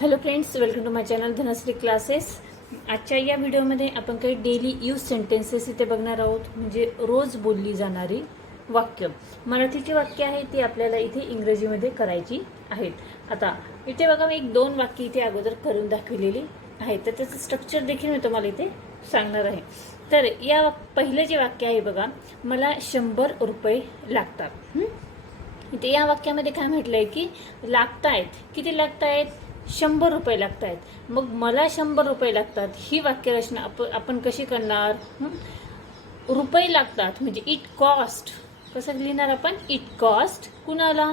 Hello friends welcome to my channel Dhanashree classes आजच्या या व्हिडिओमध्ये आपण काही डेली यूज सेंटेन्सेस इथे बघणार आहोत म्हणजे रोज बोलली जाणारी वाक्य. मराठीची वाक्य आहे ती आपल्याला इथे इंग्रजीमध्ये करायची आहेत आता इथे बघा मी एक दोन वाक्य इथे अगोदर करून दाखवलेली आहेत तर त्याचं स्ट्रक्चर देखील मी तुम्हाला इथे सांगणार आहे. तर या वाक- पहिलं जे वाक्य आहे बघा मला शंभर रुपये लागतात. इथे या वाक्यामध्ये काय म्हटलं आहे की लागतायत. किती लागतायत? शंभर रुपये लागतायत. मग मला शंभर रुपये लागतात. ही वाक्यरचना आप- आपण कशी करणार? रुपये लागतात म्हणजे इट कॉस्ट कसं लिहिणार आपण? इट कॉस्ट कुणाला?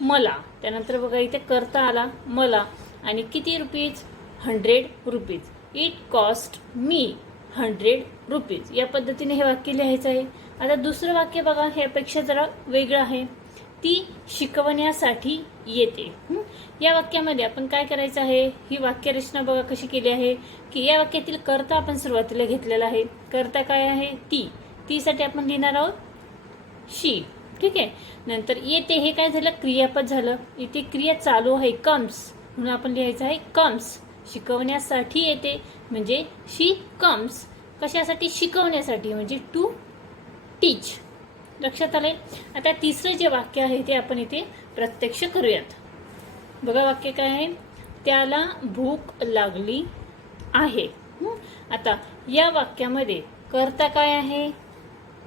मला. त्यानंतर बघा इथे करता आला मला. आणि किती rupees hundred rupees it cost me hundred rupees या पद्धतीने हे वाक्य लिहायचं आहे. आता दुसरं वाक्य बघा ह्यापेक्षा जरा वेगळं आहे. ती शिकवण्यासाठी येते. या वाक्यामध्ये आपण काय करायचं आहे? ही वाक्यरचना बघा कशी केली आहे की या वाक्यातील कर्ता आपण सुरुवातीला घेतलेला आहे. कर्ता काय आहे? ती. तीसाठी आपण लिहिणार आहोत शी. ठीक आहे? नंतर येते हे काय झालं? क्रियापद झालं. इथे क्रिया चालू आहे कम्स म्हणून आपण लिहायचं आहे कम्स शिकवण्यासाठी येते म्हणजे शी कम्स कशासाठी? शिकवण्यासाठी म्हणजे टू टीच लक्षात आले आता तिसरं जे वाक्य आहे ते आपण इथे प्रत्यक्ष करूयात. बघा वाक्य काय आहे? त्याला भूक लागली आहे. आता या वाक्यामध्ये करता काय आहे?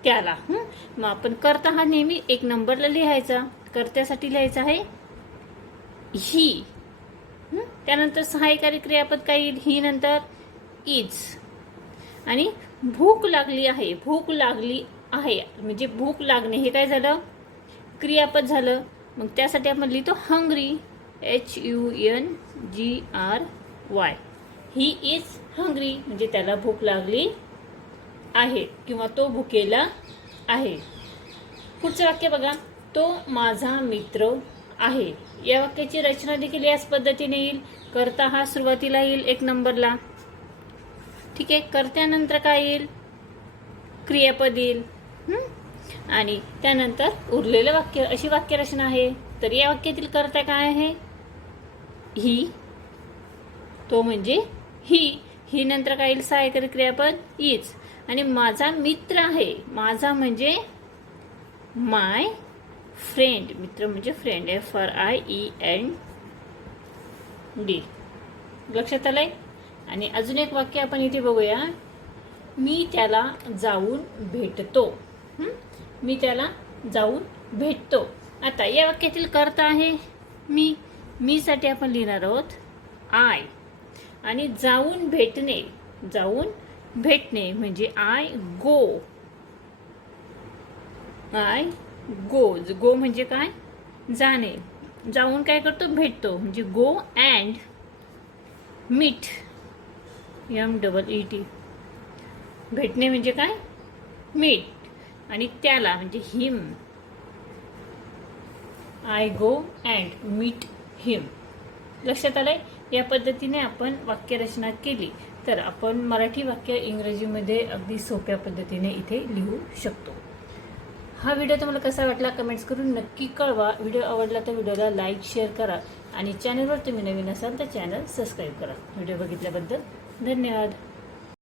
त्याला. मग आपण करता हा नेहमी एक नंबरला लिहायचा. कर्त्यासाठी लिहायचा आहे ही? त्यानंतर सहाय्यकारी क्रियापद काय येईल? ही नंतर इज. आणि भूक लागली आहे. भूक लागली आहे. म्हणजे भूक लागणे हे काय झालं? क्रियापद झालं. मग त्यासाठी आपण लिहितो hungry H U N G R Y he is hungry म्हणजे त्याला भूक लागली आहे किंवा तो भुकेला आहे. पुढचं वाक्य बघा. तो माझा मित्र आहे. या वाक्याची रचना देखील याच पद्धतीने येईल. करता हा सुरुवातीला येईल एक नंबरला. ठीक आहे कर्त्यानंतर काय येईल? क्रियापद येईल. आणि त्यानंतर उरलेलं वाक्य अशी वाक्यरचना आहे. तर या वाक्यातील कर्ता काय आहे? ही. तो म्हणजे ही. ही नंतर काय येईल? सहाय्यकारी क्रियापद? इज आणि माझा मित्र आहे. माझा म्हणजे माय फ्रेंड. मित्र म्हणजे friend. F R I E N D. लक्षात आलंय? आणि अजून एक वाक्य आपण इथे बघूया. मी त्याला जाऊन भेटतो. मी त्याला जाऊन भेटतो. आता या वाक्यातील कर्ता आहे मी. मीसाठी आपण लिहिणार आहोत आय. आणि जाऊन भेटणे जाऊन भेटणे म्हणजे आय गो. आय गो म्हणजे गो म्हणजे काय? जाणे. जाऊन काय करतो? भेटतो. म्हणजे go and meet. M double E T. भेटणे म्हणजे काय? मीट. आणि त्याला म्हणजे him I go and meet him लक्षात आलंय? या पद्धतीने आपण वाक्यरचना केली. तर आपण मराठी वाक्य इंग्रजीमध्ये अगदी सोप्या पद्धतीने इथे लिहू शकतो. हा व्हिडिओ तुम्हाला कसा वाटला कमेंट्स करून नक्की कळवा. व्हिडिओ आवडला तर व्हिडिओला लाईक शेअर करा आणि चॅनलवर तुम्ही नवीन असाल तर चॅनल सबस्क्राईब करा. व्हिडिओ बघितल्याबद्दल धन्यवाद.